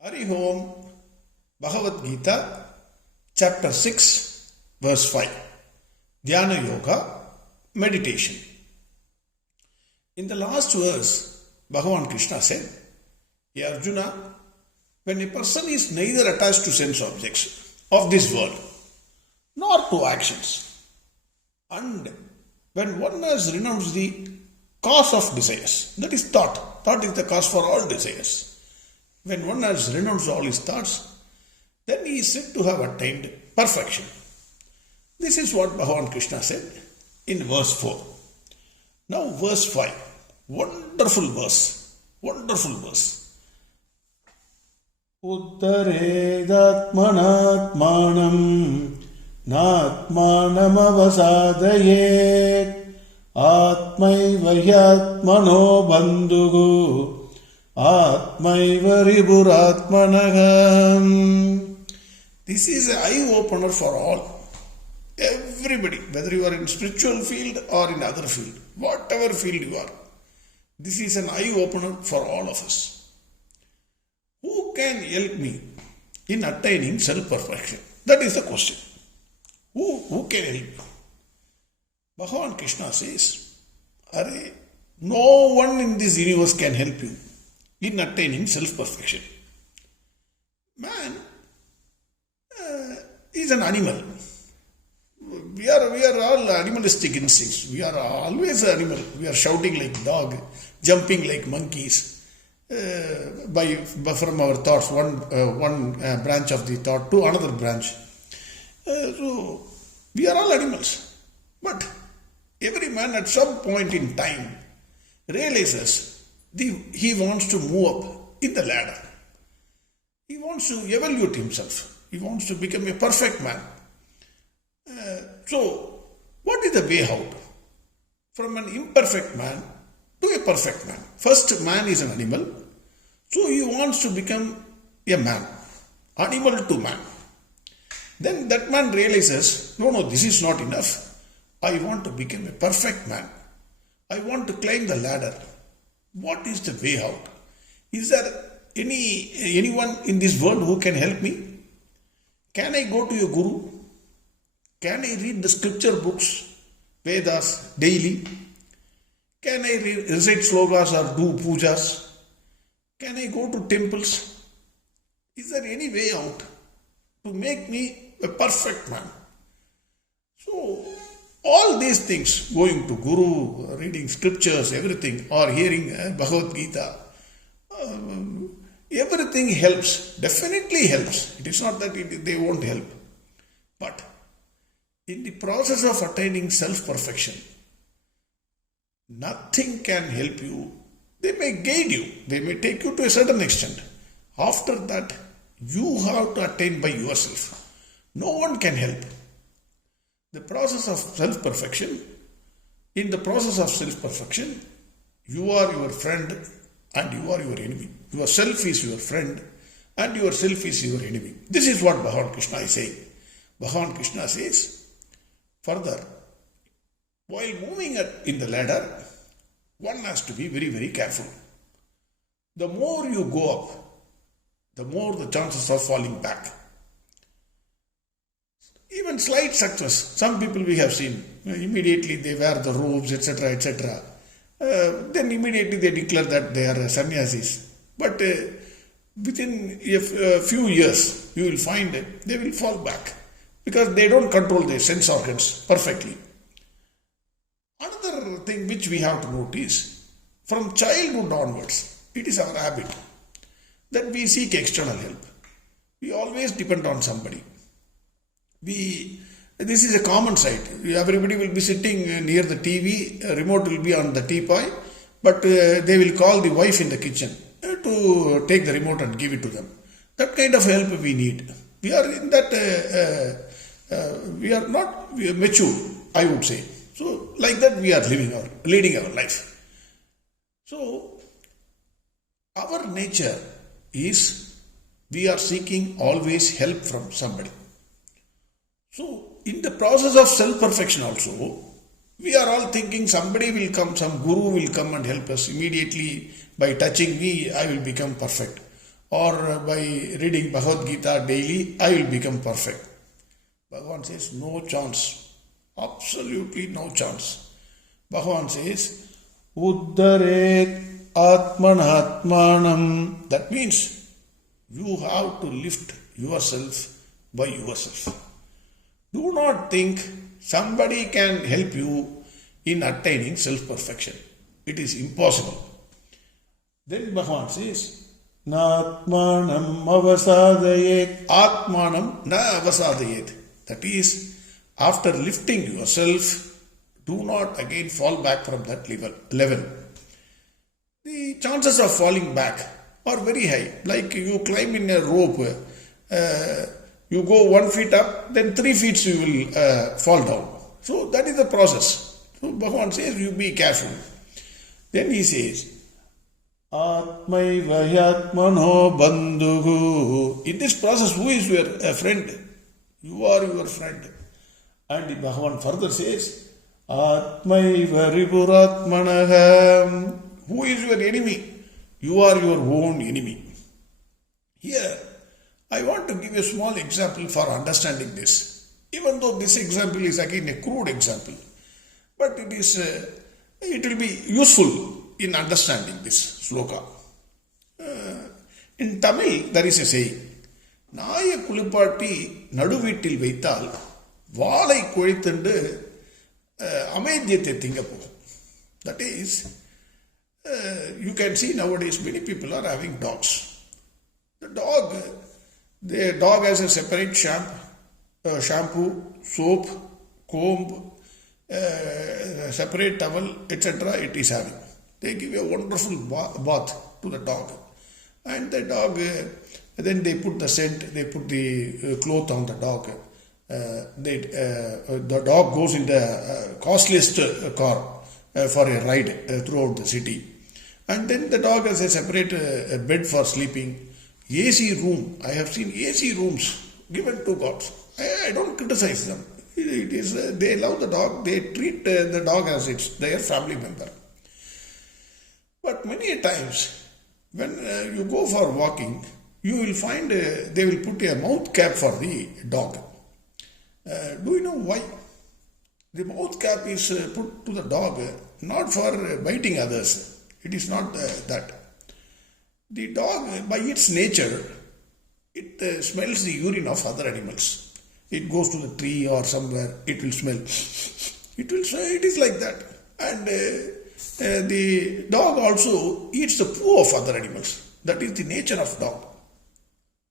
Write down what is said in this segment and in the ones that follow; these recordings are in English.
Hari Om, Bhagavad Gita, Chapter 6, Verse 5. Dhyana Yoga, Meditation. In the last verse, Bhgwan Krishna said, "Hey Arjuna, when a person is neither attached to sense objects of this world, nor to actions, and when one has renounced the cause of desires, that is thought is the cause for all desires. When one has renounced all his thoughts, then he is said to have attained perfection." This is what Bhgwan Krishna said in verse 4. Now verse 5. Wonderful verse. Uttaredatmanatmanam natmanam avasadayet atmaivahyatmano bandhugu Atmaiva riburatmanagam. This is an eye-opener for all. Everybody, whether you are in spiritual field or in other field, whatever field you are, this is an eye-opener for all of us. Who can help me in attaining self-perfection? That is the question. Who can help me? Bhgwan Krishna says, no one in this universe can help you in attaining self-perfection. Man is an animal. We are all animalistic instincts. We are always animal. We are shouting like dog, jumping like monkeys, from our thoughts, one branch of the thought to another branch. So we are all animals. But every man at some point in time realizes he wants to move up in the ladder. He wants to evaluate himself. He wants to become a perfect man. So, what is the way out? From an imperfect man to a perfect man. First, man is an animal. So, he wants to become a man. Animal to man. Then that man realizes, no, this is not enough. I want to become a perfect man. I want to climb the ladder. What is the way out? Is there anyone in this world who can help me? Can I go to a guru? Can I read the scripture books, Vedas, daily? Can I recite slogas or do pujas? Can I go to temples? Is there any way out to make me a perfect man? So, all these things, going to Guru, reading scriptures, everything, or hearing Bhagavad Gita, everything helps, definitely helps. It is not that they won't help. But in the process of attaining self-perfection, nothing can help you. They may guide you, they may take you to a certain extent. After that, you have to attain by yourself. No one can help. The process of self-perfection, in the process of self-perfection, you are your friend and you are your enemy. Yourself is your friend and yourself is your enemy. This is what Bhgwan Krishna is saying. Bhgwan Krishna says, further, while moving in the ladder, one has to be very, very careful. The more you go up, the more the chances of falling back. Even slight success, some people we have seen, immediately they wear the robes, etc., etc. Then immediately they declare that they are sannyasis. But within a few years, you will find they will fall back because they don't control their sense organs perfectly. Another thing which we have to note is, from childhood onwards, it is our habit that we seek external help. We always depend on somebody. This is a common sight. Everybody will be sitting near the TV, remote will be on the teapot, but they will call the wife in the kitchen to take the remote and give it to them. That kind of help we need. We are in that, we are mature, I would say. So, like that we are leading our life. So, our nature is, we are seeking always help from somebody. So, in the process of self-perfection also, we are all thinking somebody will come, some guru will come and help us immediately by touching me, I will become perfect. or by reading Bhagavad Gita daily, I will become perfect. Bhagavan says, no chance. Absolutely no chance. Bhagavan says, Uddaret Atmanatmanam. That means you have to lift yourself by yourself. Do not think somebody can help you in attaining self-perfection. It is impossible. Then Bhagavan says, Natmanam avasadayet. Atmanam na avasadayet. That is, after lifting yourself, do not again fall back from that level. The chances of falling back are very high. Like you climb in a rope, you go 1 foot up, then 3 feet you will fall down. So that is the process. So Bhagavan says, you be careful. Then he says, Atmaiva yatmano bandhuhu. In this process, who is your friend? You are your friend. And Bhagavan further says, Atmaiva ripuratmanaha. Who is your enemy? You are your own enemy. Here, I want to give a small example for understanding this. Even though this example is again a crude example, but it will be useful in understanding this sloka. In Tamil, there is a saying, நாயை குளிப்பாட்டி நடுவீட்டில் வைத்தால் வாளை குழைத்துண்டு அமைதியத்தை திங்க போகும். That is, you can see nowadays many people are having dogs. The dog has a separate shampoo, soap, comb, separate towel, etc. It is having. They give a wonderful bath to the dog. And the dog, then they put the scent, they put the cloth on the dog. The dog goes in the costliest car for a ride throughout the city. And then the dog has a separate bed for sleeping. AC room. I have seen AC rooms given to gods. I don't criticize them. It is they love the dog. They treat the dog as it's their family member. But many times when you go for walking, you will find they will put a mouth cap for the dog. Do you know why? The mouth cap is put to the dog not for biting others. It is not that. The dog, by its nature, it smells the urine of other animals. It goes to the tree or somewhere, it will smell. It is like that. And the dog also eats the poo of other animals. That is the nature of dog.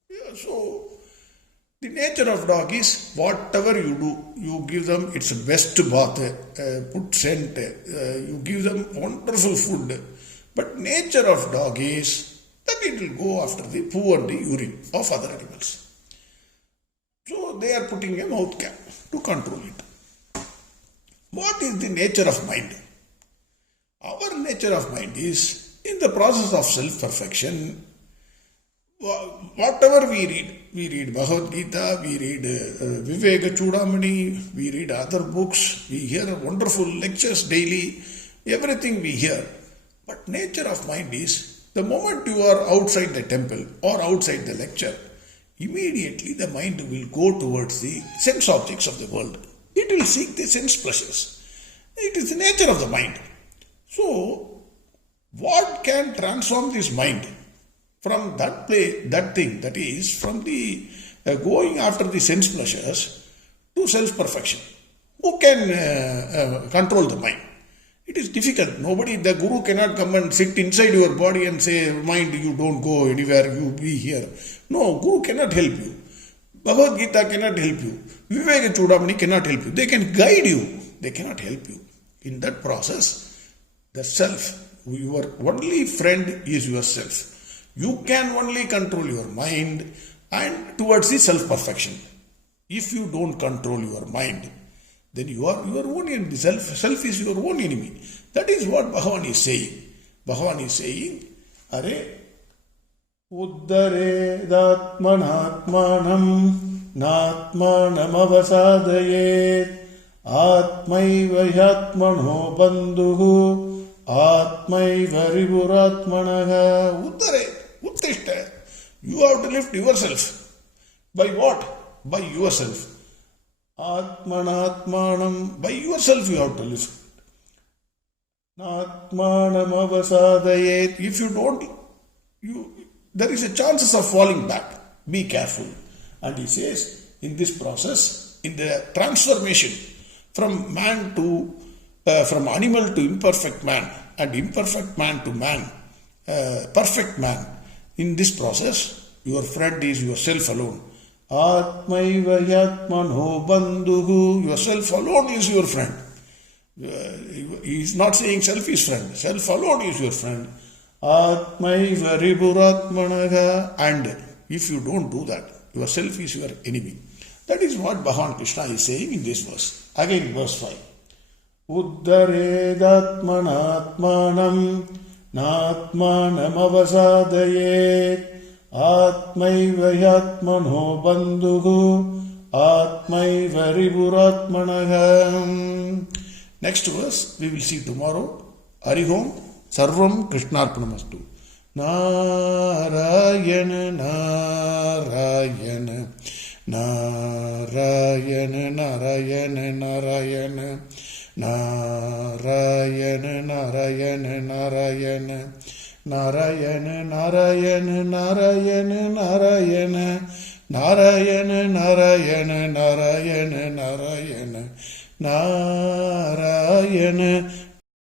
Yeah, so, the nature of dog is whatever you do, you give them its best bath, put scent, you give them wonderful food. But nature of dog is that it will go after the poo and the urine of other animals. So they are putting a mouth cap to control it. What is the nature of mind? Our nature of mind is in the process of self-perfection. Whatever we read Bhagavad Gita, we read Viveka Chudamani, we read other books, we hear wonderful lectures daily, everything we hear. But nature of mind is, the moment you are outside the temple or outside the lecture, immediately the mind will go towards the sense objects of the world. It will seek the sense pleasures. It is the nature of the mind. So, what can transform this mind from that thing, that is, from the going after the sense pleasures to self-perfection? Who can control the mind? It is difficult. The guru cannot come and sit inside your body and say, mind, you don't go anywhere, you be here. No, guru cannot help you. Bhagavad Gita cannot help you. Viveka Chudamani cannot help you. They can guide you. They cannot help you. In that process, the self, your only friend is yourself. You can only control your mind and towards the self-perfection. If you don't control your mind, then you are your own enemy. Self is your own enemy. That is what Bhagavan is saying. Bhagavan is saying, Are Uddare datmanatmanam natmanam avasadayet atmaiva yatmano bandhuhu atmaiva ripuratmanaha. Uddare, uttishta. You have to lift yourself. By what? By yourself. Atmanatmanam. By yourself you have to lift. Atmanam avasadayet. If you don't, there is a chances of falling back. Be careful. And he says, in this process, in the transformation from man to, from animal to imperfect man, and imperfect man to man, perfect man, in this process, your friend is yourself alone. Atmaiva yatmano bandhuhu. Yourself alone is your friend. He is not saying self is friend. Self alone is your friend. Atmaiva riburatmanaga. And if you don't do that, yourself is your enemy. That is what Bhgwan Krishna is saying in this verse. Again, verse 5. Uddaredatmanatmanam natmanam avasadayet atmaiva yatmano bandhuhu atmaiva riburatmanaha. Next verse we will see tomorrow. Harihom Sarvam Krishnarpanamastu. Narayana Narayana Narayana Narayana Narayana Narayana Narayana Narayana Narayana Narayana Narayana Narayana Narayana Narayana Narayana Narayana Narayana